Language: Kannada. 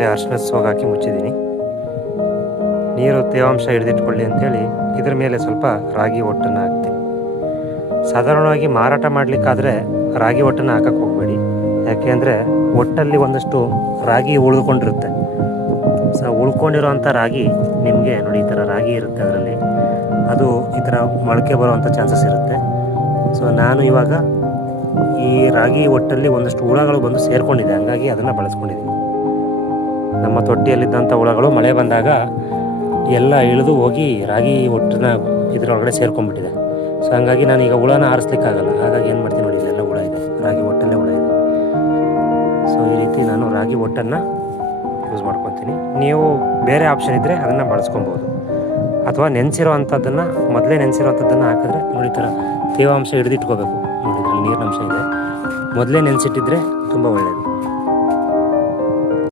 ಮೇಲೆ ಅರಿಶಿನ ಸೋಗು ಹಾಕಿ ಮುಚ್ಚಿದ್ದೀನಿ. ನೀರು ತೇವಾಂಶ ಹಿಡಿದಿಟ್ಕೊಳ್ಳಿ ಅಂಥೇಳಿ ಇದ್ರ ಮೇಲೆ ಸ್ವಲ್ಪ ರಾಗಿ ಒಟ್ಟನ್ನು ಹಾಕ್ತೀನಿ. ಸಾಧಾರಣವಾಗಿ ಮಾರಾಟ ಮಾಡಲಿಕ್ಕಾದರೆ ರಾಗಿ ಒಟ್ಟನ್ನು ಹಾಕಕ್ಕೆ ಹೋಗಬೇಡಿ. ಯಾಕೆಂದರೆ ಒಟ್ಟಲ್ಲಿ ಒಂದಷ್ಟು ರಾಗಿ ಉಳಿದುಕೊಂಡಿರುತ್ತೆ. ಸೊ ಉಳ್ಕೊಂಡಿರೋವಂಥ ರಾಗಿ ನಿಮಗೆ ನೋಡಿ ಈ ಥರ ರಾಗಿ ಇರುತ್ತೆ, ಅದರಲ್ಲಿ ಅದು ಈ ಥರ ಮೊಳಕೆ ಬರುವಂಥ ಚಾನ್ಸಸ್ ಇರುತ್ತೆ. ಸೊ ನಾನು ಇವಾಗ ಈ ರಾಗಿ ಒಟ್ಟಲ್ಲಿ ಒಂದಷ್ಟು ಹುಳಗಳು ಬಂದು ಸೇರಿಕೊಂಡಿದೆ, ಹಂಗಾಗಿ ಅದನ್ನು ಬಳಸ್ಕೊಂಡಿದ್ದೀನಿ. ನಮ್ಮ ತೊಟ್ಟಿಯಲ್ಲಿದ್ದಂಥ ಹುಳಗಳು ಮಳೆ ಬಂದಾಗ ಎಲ್ಲ ಇಳಿದು ಹೋಗಿ ರಾಗಿ ಒಟ್ಟನ್ನ ಇದರೊಳಗಡೆ ಸೇರ್ಕೊಂಡ್ಬಿಟ್ಟಿದೆ. ಸೊ ಹಂಗಾಗಿ ನಾನೀಗ ಹುಳನ ಆರಿಸ್ಲಿಕ್ಕಾಗಲ್ಲ. ಹಾಗಾಗಿ ಏನು ಮಾಡ್ತೀನಿ ನೋಡಿ, ಇಲ್ಲೆಲ್ಲ ಹುಳ ಇದೆ, ರಾಗಿ ಒಟ್ಟಲ್ಲೇ ಹುಳ ಇದೆ. ಸೊ ಈ ರೀತಿ ನಾನು ರಾಗಿ ಒಟ್ಟನ್ನು ಯೂಸ್ ಮಾಡ್ಕೊತೀನಿ. ನೀವು ಬೇರೆ ಆಪ್ಷನ್ ಇದ್ದರೆ ಅದನ್ನು ಬಳಸ್ಕೊಬೋದು. ಅಥವಾ ನೆನೆಸಿರೋ ಅಂಥದ್ದನ್ನು ಮೊದಲೇ ನೆನೆಸಿರೋವಂಥದ್ದನ್ನು ಹಾಕಿದ್ರೆ ನೋಡಿ ಈ ಥರ ತೇವಾಂಶ ಹಿಡಿದಿಟ್ಕೋಬೇಕು. ನೋಡಿ ಇದರಲ್ಲಿ ನೀರಿನಂಶ ಇದೆ, ಮೊದಲೇ ನೆನೆಸಿಟ್ಟಿದ್ರೆ ತುಂಬ ಒಳ್ಳೆಯದು.